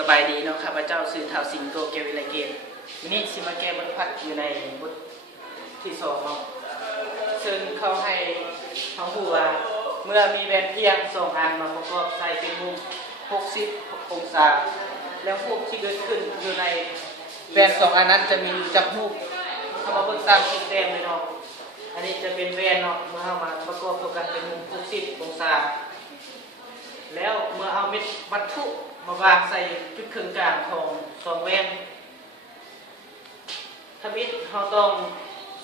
สบายดีเนาะข้าพเจ้าสื่อท้าวสิงโตเกวิไลเกตวันนี้สิมาแก้บทพัดอยู่ในบทที่สองเนาะซึ่งเขาให้เขาพูดว่าเมื่อมีแบนเพียงสองอันมาประกอบใส่เป็นมุม60องศาแล้วรูปที่เกิดขึ้นอยู่ในแบนสองอันนั้นจะมีจับรูปเขามาเบิ่งตามที่แต้มเลยเนาะอันนี้จะเป็นแบนเนาะเมื่อเอามาประกอบตัวกันเป็นมุม60องศาแล้วเมื่อเอาเม็ดวัตถุมาวางใส่จุดกึ่งกลางของสองแว่นทมิตเราต้อง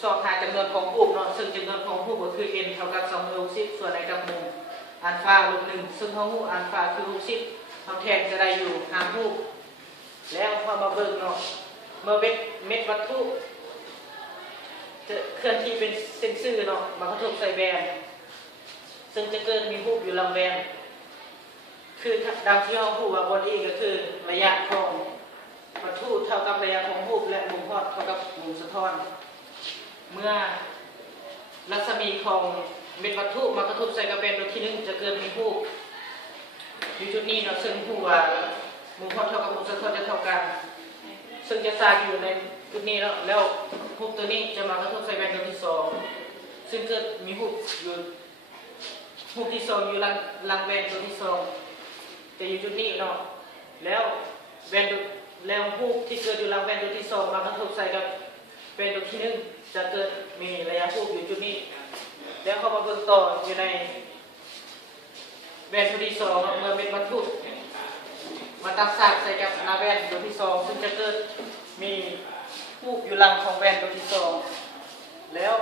สอบหาจำนวนของรูปเนาะซึ่งจำนวนของรูปก็คือ n เท่ากับ260ส่วนในกับมุมอัลฟาลบ1ซึ่งเขารูปอัลฟาคือ60เราแทนจะได้อยู่หารูปแล้วพอมาเบิ่งเนาะเมื่อเม็ดวัตถุจะเคลื่อนที่เป็นเส้นซื่อเนาะมากระทบใส่แบนซึ่งจะเกิดมีรูปอยู่ลำแบนคือดังที่เราพูดว่าบนอีก็คือระยะของวัตถุเท่ากับระยะของรูปและมุมทอดเท่ากับมุมสะท้อนเมื่อรัศมีของเม็ดวัตถุมากระทบใส่กระแบนโดยที่นึงจะเกิดมีรูปอยู่จุดนี้เราซึ่งพูดว่ามุมทอดเท่ากับมุมสะท้อนจะเท่ากันซึ่งจะสร้างอยู่ในจุดนี้แล้วรูปตัวนี้จะมากระทบใส่แบนโดยที่สองซึ่งเกิดมีรูปอยู่รูปที่สองอยู่หลังแบนตัวที่สองจะอยู่จุดนี้เนาะแล้วแบนแล้วรูปที่เกิดอยู่หลังแบนตัวที่สองมากระทบใส่กับแบนตัวที่หนึ่งจะเกิดมีระยะรูปอยู่จุดนี้แล้วเข้ามาเบิ่งต่ออยู่ในแบนตัวที่สองเมื่อเป็นวัตถุมาตั้งฉากใส่กับหน้าแบนตัวที่สองซึ่งจะเกิดมีรูปอยู่หลังของแบนตัวที่สองแล้ว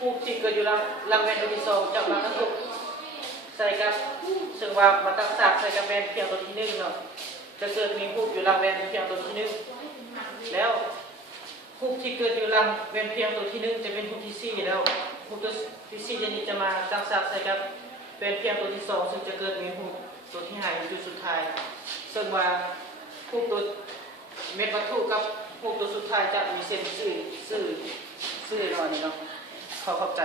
รูปที่เกิดอยู่หลังแบนตัวที่สองจะมากระทบใส่กับซึ่งว่ามาตั้งฉากใส่กับแบนเพียงตัวที่หนึ่งเนาะจะเกิดมีรูปอยู่หลังแบนเพียงตัวที่หนึ่งแล้วรูปที่เกิดอยู่หลังแบนเพียงตัวที่หนึ่งจะเป็นรูปที่สี่แล้วรูปตัวที่สี่จะมาตั้งฉากใส่กับแบนเพียงตัวที่สองซึ่งจะเกิดมีรูปตัวที่ห้าอยู่จุดสุดท้ายซึ่งว่ารูปตัวเม็ดวัตถุกับรูปตัวสุดท้ายจะมีเส้นซื่อหน่อยเนาะเข้าใจ